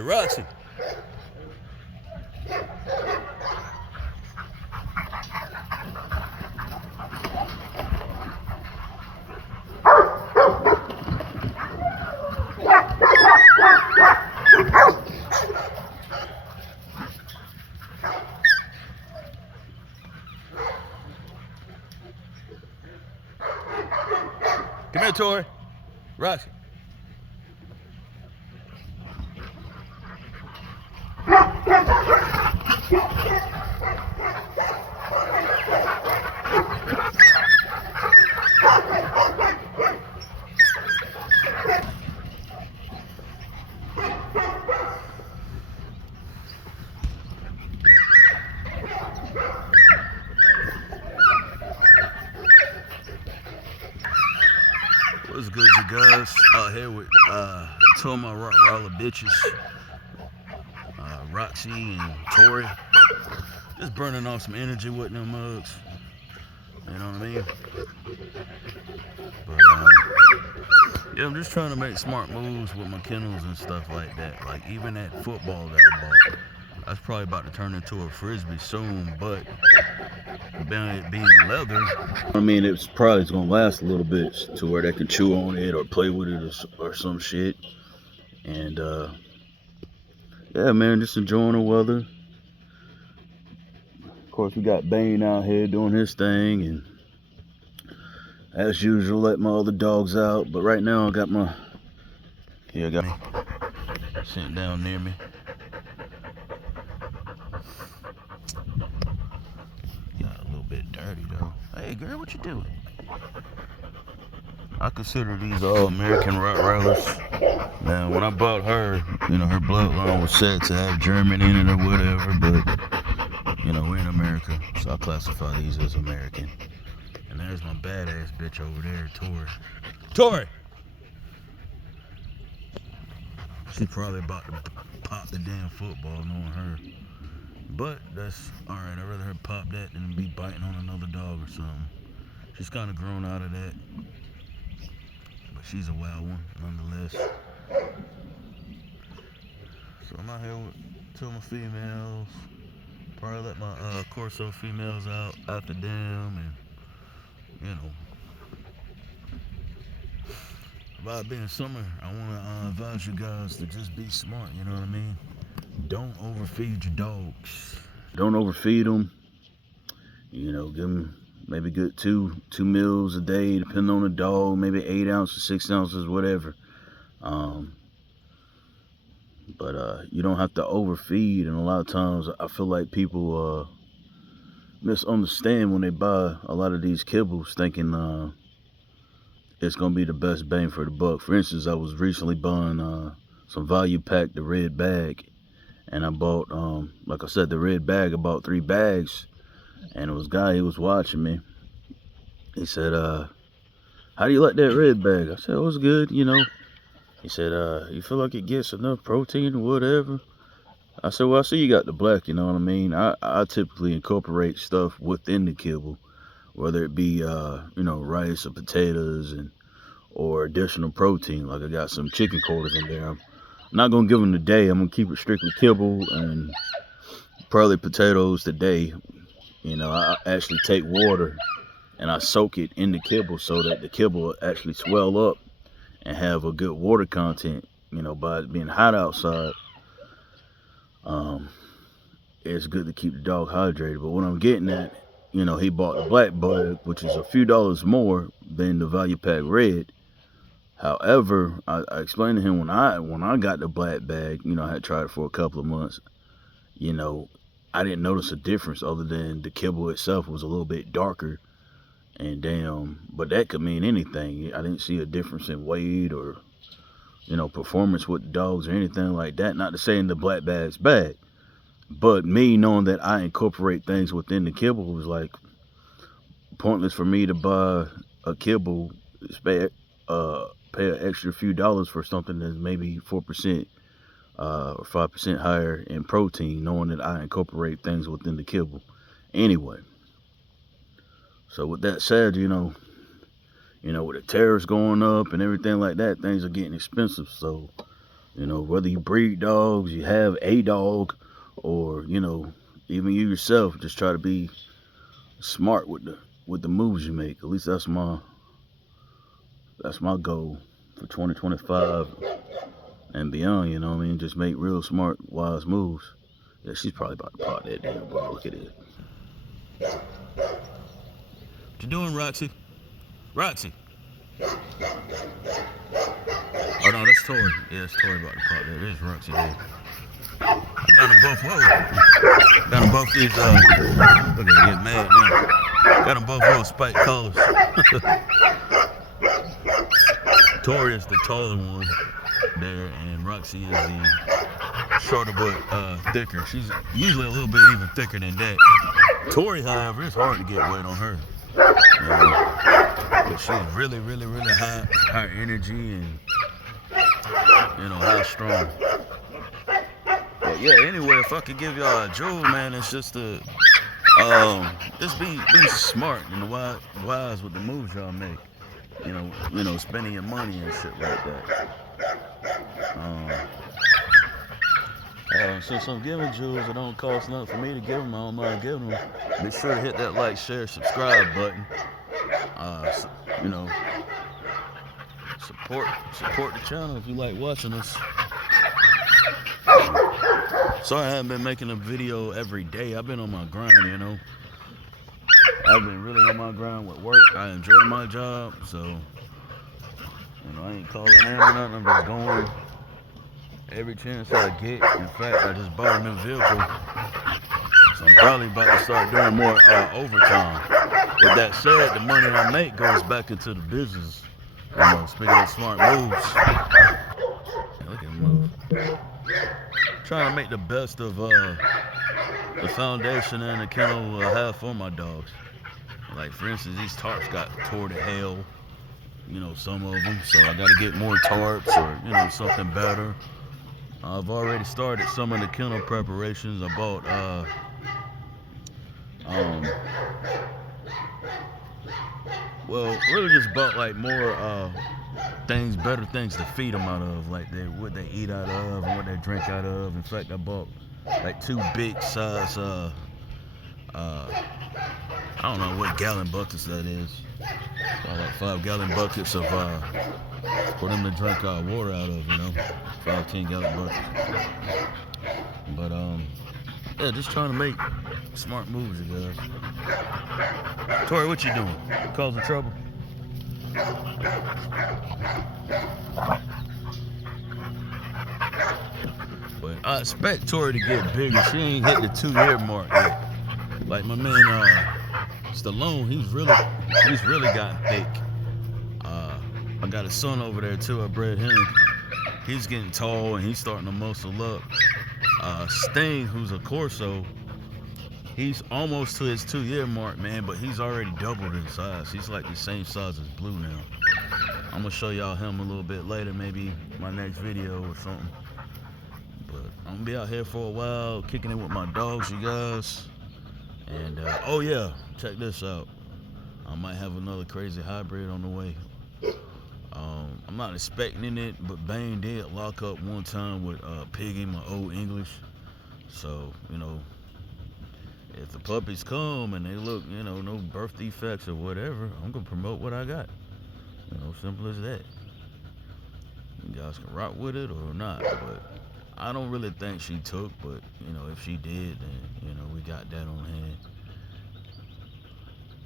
Hey, Roxy. Come here, Tori. Roxy. What's good, you guys? Out here with two of my Rottweiler bitches, Roxy and Tori. Just burning off some energy with them mugs. You know what I mean? But yeah, I'm just trying to make smart moves with my kennels and stuff like that. Like even that football that I bought, that's probably about to turn into a frisbee soon. But being leather, I mean, it's probably gonna last a little bit to where they can chew on it or play with it or some shit. And yeah, man, just enjoying the weather. Of course, we got Bane out here doing his thing, and as usual, let my other dogs out. But right now, I got me sitting down near me. Got a little bit dirty though. Hey, girl, what you doing? I consider these all American Rottweilers. Now, when I bought her, you know, her bloodline was set to have German in it or whatever, but, you know, we're in America, so I classify these as American. And there's my badass bitch over there, Tori. Tori! She's probably about to pop the damn football knowing her. But that's alright, I'd rather her pop that than be biting on another dog or something. She's kind of grown out of that. But she's a wild one, nonetheless. So I'm out here with two of my females. Probably let my Corso females out after them, and you know. About being summer, I want to advise you guys to just be smart. You know what I mean? Don't overfeed your dogs. Don't overfeed them. You know, give them maybe good two meals a day, depending on the dog. Maybe 8 ounces, 6 ounces, whatever. But you don't have to overfeed, and a lot of times I feel like people misunderstand when they buy a lot of these kibbles, thinking it's gonna be the best bang for the buck. For instance, I was recently buying some Value Pack, the red bag, and I bought, like I said, the red bag. I bought 3 bags, and it was a guy, he was watching me. He said, "How do you like that red bag?" I said, "It was good, you know." He said, "You feel like it gets enough protein or whatever?" I said, "Well, I see you got the black, you know what I mean? I typically incorporate stuff within the kibble, whether it be, you know, rice or potatoes or additional protein. Like I got some chicken quarters in there. I'm not going to give them today. I'm going to keep it strictly kibble and probably potatoes today. You know, I actually take water and I soak it in the kibble so that the kibble will actually swell up and have a good water content, you know, by it being hot outside. It's good to keep the dog hydrated. But what I'm getting at, you know, he bought the black bag, which is a few dollars more than the Value Pack red. However, I explained to him when I got the black bag, you know, I had tried it for a couple of months, you know, I didn't notice a difference other than the kibble itself was a little bit darker. And damn, but that could mean anything. I didn't see a difference in weight or, you know, performance with the dogs or anything like that. Not to say in the black bag's bad, but me knowing that I incorporate things within the kibble was like pointless for me to buy a kibble, pay an extra few dollars for something that's maybe 4% or 5% higher in protein, knowing that I incorporate things within the kibble. Anyway, so with that said, you know, with the tariffs going up and everything like that, things are getting expensive. So You know, whether you breed dogs, you have a dog, or you know, even you yourself, just try to be smart with the moves you make. At least that's my goal for 2025 and beyond. You know what I mean? Just make real smart, wise moves. Yeah, she's probably about to pop that damn ball. Look at it. What you doing, Roxy? Roxy. Oh no, that's Tori. Yeah, it's Tori about to pop that. There's Roxy there. I got them both. Whoa. Got them both these. Look at her get mad now. Got them both little spike colors. Tori is the taller one there, and Roxy is the shorter but thicker. She's usually a little bit even thicker than that. Tori, however, it's hard to get weight on her. But she's really, really, really high energy and high strong. But yeah, anyway, if I could give y'all a jewel, man, it's just to just be smart and wise with the moves y'all make. You know, spending your money and shit like that. Since I'm giving jewels, it don't cost nothing for me to give them. I don't mind giving them. Be sure to hit that like, share, subscribe button. You know, support the channel if you like watching us. Sorry I haven't been making a video every day. I've been on my grind, you know. I've been really on my grind with work. I enjoy my job, so I ain't calling in or nothing. I'm just going every chance I get. In fact, I just bought a new vehicle, so I'm probably about to start doing more overtime. With that said, the money I make goes back into the business. Speaking of smart moves, look at him move. Trying to make the best of the foundation and the kennel have for my dogs. Like for instance, these tarps got tore to hell. Some of them. So I got to get more tarps or something better. I've already started some of the kennel preparations. I bought really just bought like more better things to feed them out of, like what they eat out of and what they drink out of. In fact, I bought like 2 big size I don't know what gallon buckets that is. Like 5-gallon buckets of for them to drink water out of, 5-10-gallon buckets. But yeah, just trying to make smart moves, you guys. Tori, what you doing? Causing trouble? But I expect Tori to get bigger. She ain't hit the 2-year mark yet. Like my man Stallone, he's really gotten thick. I got a son over there too. I bred him. He's getting tall and he's starting to muscle up. Sting, who's a Corso, he's almost to his 2-year mark, man, but he's already doubled in size. He's like the same size as Blue now. I'm gonna show y'all him a little bit later, maybe my next video or something. But I'm gonna be out here for a while, kicking it with my dogs, you guys. And oh yeah, check this out. I might have another crazy hybrid on the way. I'm not expecting it, but Bane did lock up one time with Piggy, my old English. So, if the puppies come and they look, no birth defects or whatever, I'm gonna promote what I got. Simple as that. You guys can rock with it or not, but I don't really think she took, but if she did, then we got that on hand.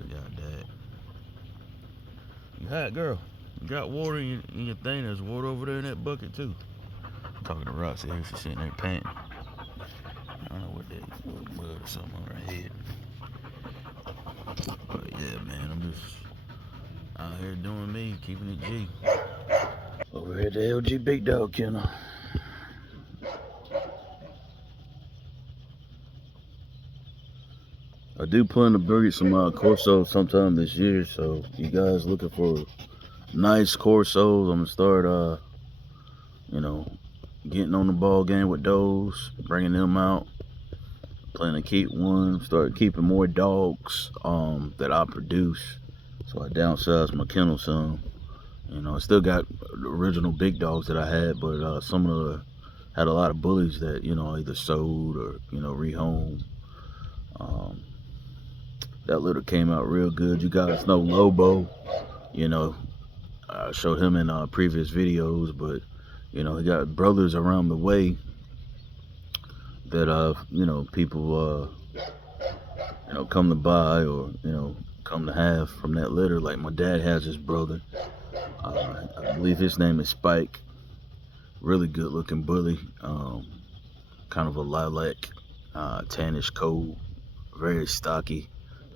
We got that. You hot, girl? You got water in your thing? There's water over there in that bucket too. I'm talking to Roxy here. She's sitting there panting. I don't know what that mud or something on her head. But yeah, man, I'm just out here doing me, keeping it G. Over here at the LG Big Dog Kennel. I do plan to breed some Corsos sometime this year, so if you guys looking for nice Corsos, I'm gonna start getting on the ball game with those, bringing them out. Plan to keep one, start keeping more dogs that I produce, so I downsize my kennel some. You know, I still got the original big dogs that I had, but some of the had a lot of bullies that either sold or rehomed. Um, that litter came out real good. You guys know Lobo. You know, I showed him in previous videos, but he got brothers around the way that people come to buy or come to have from that litter. Like my dad has his brother. I believe his name is Spike. Really good looking bully. Kind of a lilac, tannish coat, very stocky.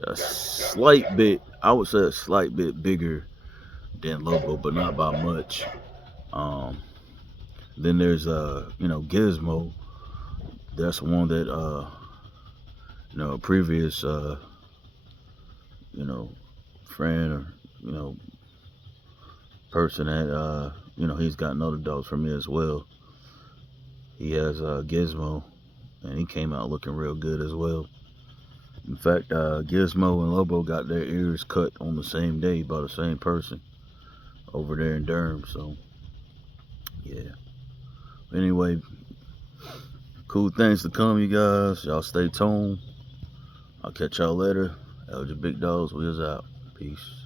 A slight bit, I would say, a slight bit bigger than Lobo, but not by much. Um, then there's Gizmo. That's one that a previous you know friend or person that he's gotten other dogs from me as well. He has Gizmo, and he came out looking real good as well. In fact, Gizmo and Lobo got their ears cut on the same day by the same person over there in Durham. So yeah. Anyway, cool things to come, you guys. Y'all stay tuned. I'll catch y'all later. LJ Big Dogs, we is out. Peace.